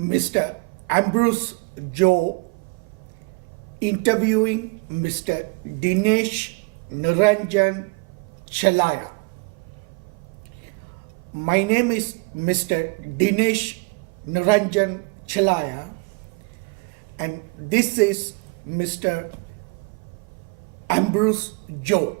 Mr. Ambrose Joe interviewing Mr. Dinesh Niranjan Chellaiah. My name is Mr. Dinesh Niranjan Chellaiah, and this is Mr. Ambrose Joe.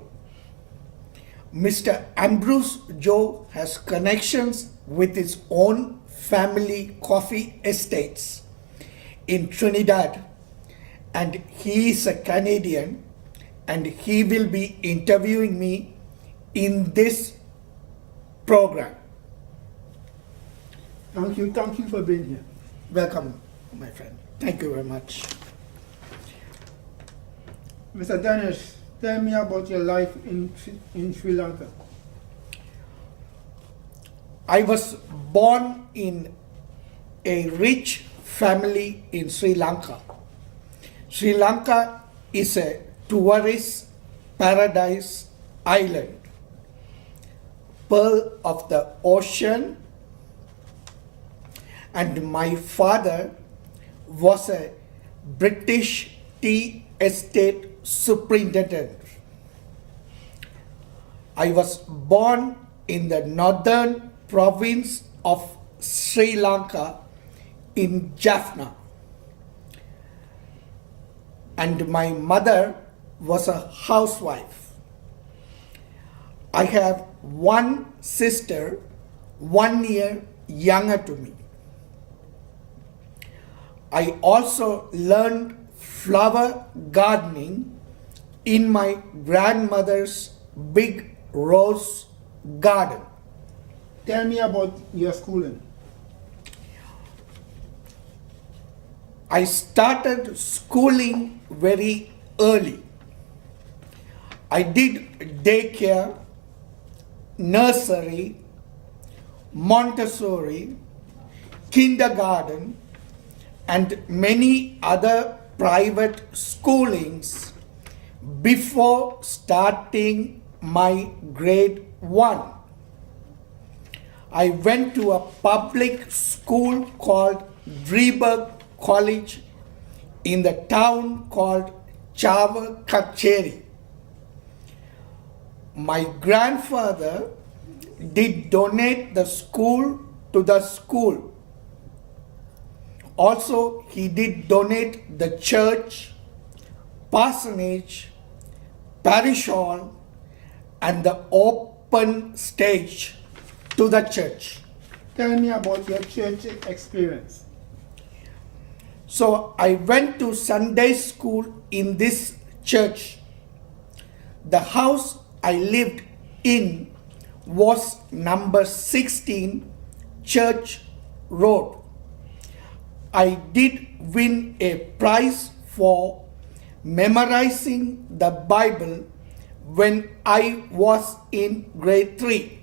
Mr. Ambrose Joe has connections with his own family coffee estates in Trinidad, and he is a Canadian, and he will be interviewing me in this program. Thank you for being here. Welcome, my friend. Thank you very much. Mr. Dinesh, tell me about your life in Sri Lanka. I was born in a rich family in Sri Lanka. Sri Lanka is a tourist paradise island, pearl of the ocean, and my father was a British tea estate superintendent. I was born in the northern province of Sri Lanka in Jaffna, and my mother was a housewife. I have one sister, 1 year younger to me. I also learned flower gardening in my grandmother's big rose garden. Tell me about your schooling. I started schooling very early. I did daycare, nursery, Montessori, kindergarten, and many other private schoolings before starting my grade 1. I went to a public school called Dreiberg College in the town called Chava Kacheri. My grandfather did donate the school to the school. Also, he did donate the church, parsonage, parish hall, and the open stage to the church. Tell me about your church experience. So I went to Sunday school in this church. The house I lived in was number 16 Church Road. I did win a prize for memorizing the Bible when I was in grade 3.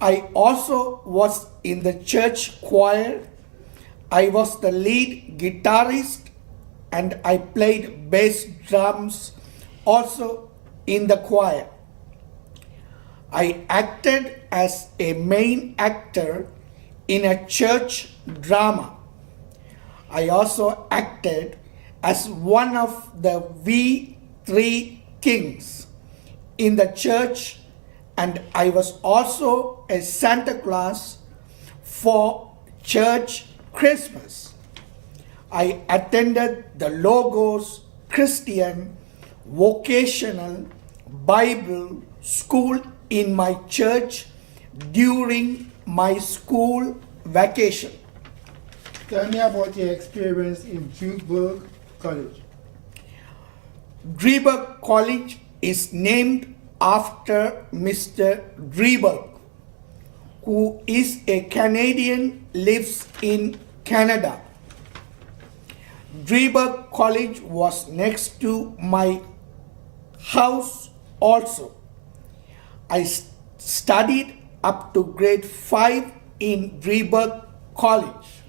I also was in the church choir. I was the lead guitarist, and I played bass drums also in the choir. I acted as a main actor in a church drama. I also acted as one of the V3 kings in the church, and I was also a Santa Claus for church Christmas. I attended the Logos Christian Vocational Bible School in my church during my school vacation. Tell me about your experience in Dreiberg College. Dreiberg College is named after Mr. Dreiberg, who is a Canadian, lives in Canada. Dreiberg College was next to my house also. I studied up to grade 5 in Dreiberg College.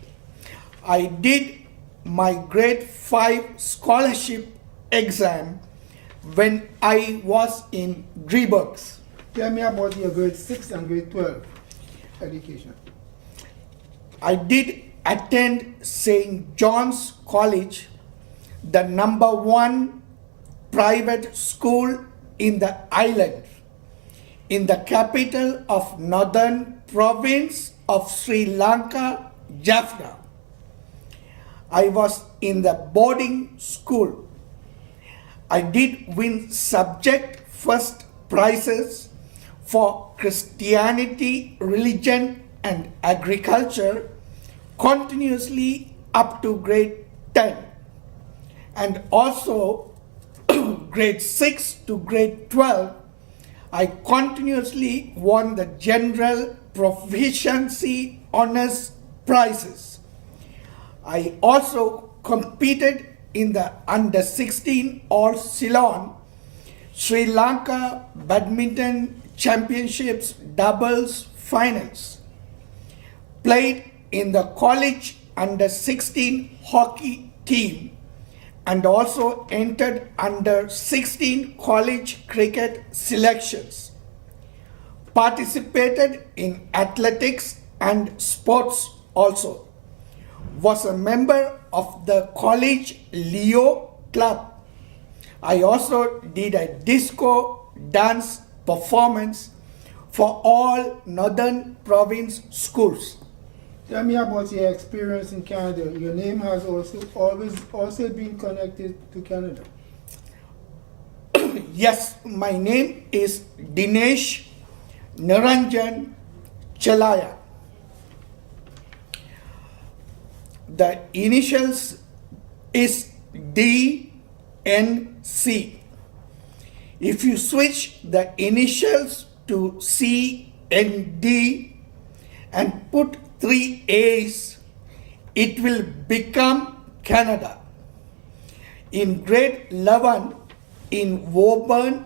I did my grade 5 scholarship exam when I was in Dreiberg's. Tell me about your grade 6 and grade 12 education. I did attend St. John's College, the #1 private school in the island, in the capital of northern province of Sri Lanka, Jaffna. I was in the boarding school. I did win subject first prizes for Christianity, religion and agriculture continuously up to grade 10, and also grade 6 to grade 12 I continuously won the general proficiency honors prizes. I also competed in the under 16 All Ceylon Sri Lanka Badminton Championships doubles finals. Played in the college under 16 hockey team and also entered under 16 college cricket selections. Participated in athletics and sports also. Was a member of the college Leo club. I also did a disco dance performance for all Northern Province schools. Tell me about your experience in Canada. Your name has always been connected to Canada. Yes, my name is Dinesh Niranjan Chellaiah. The initials is DNC. If you switch the initials to CND and put 3 A's, it will become Canada. In grade 11 in Woburn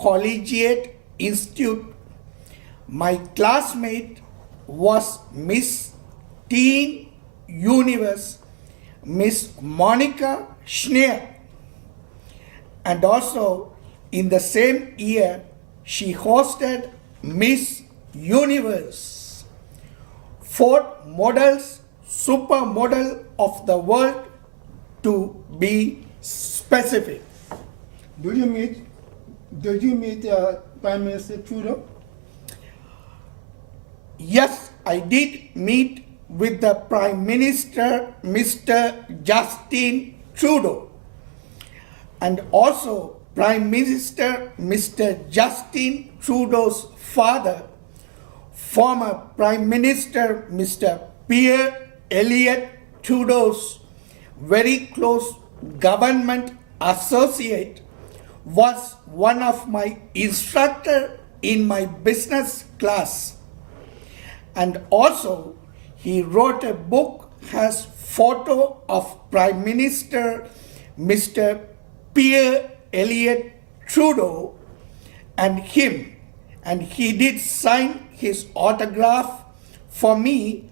Collegiate Institute, my classmate was Miss Teen Universe, Miss Monica Schneer. And also in the same year, she hosted Miss Universe. 4th models, supermodel of the world to be specific. Did you meet Prime Minister Trudeau? Yes, I did meet with the Prime Minister, Mr. Justin Trudeau, and also Prime Minister, Mr. Justin Trudeau's father, former Prime Minister, Mr. Pierre Elliott Trudeau's very close government associate, was one of my instructor in my business class. And also, he wrote a book, has photo of Prime Minister Mr. Pierre Elliott Trudeau and him, and he did sign his autograph for me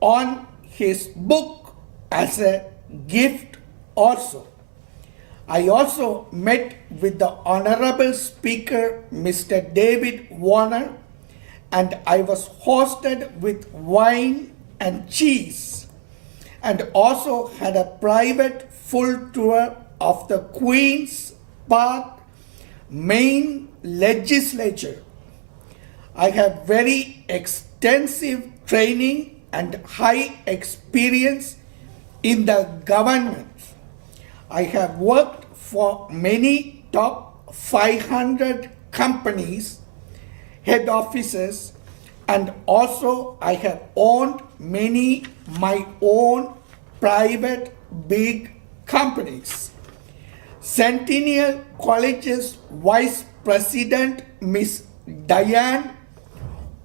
on his book as a gift also. I also met with the Honorable Speaker Mr. David Warner, and I was hosted with wine and cheese, and also had a private full tour of the Queen's Park main legislature. I have very extensive training and high experience in the government. I have worked for many top 500 companies, head offices, and also I have owned many my own private big companies. Centennial College's Vice President Miss Diane,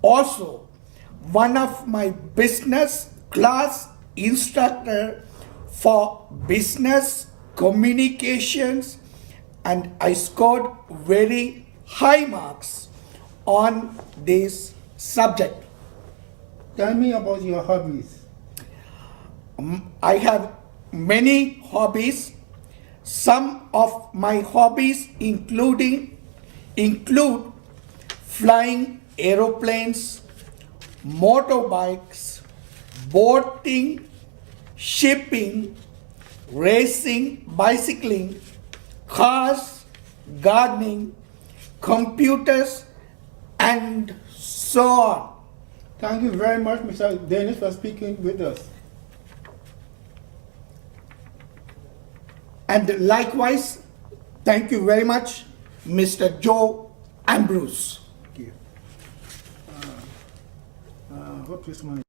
also one of my business class instructor for business communications, and I scored very high marks on this subject. Tell me about your hobbies. I have many hobbies. Some of my hobbies include flying aeroplanes, motorbikes, boating, shipping, racing, bicycling, cars, gardening, computers, and so on. Thank you very much, Mr. Dinesh, for speaking with us. And likewise, thank you very much, Mr. Joe Ambrose. Thank you. Hope this one.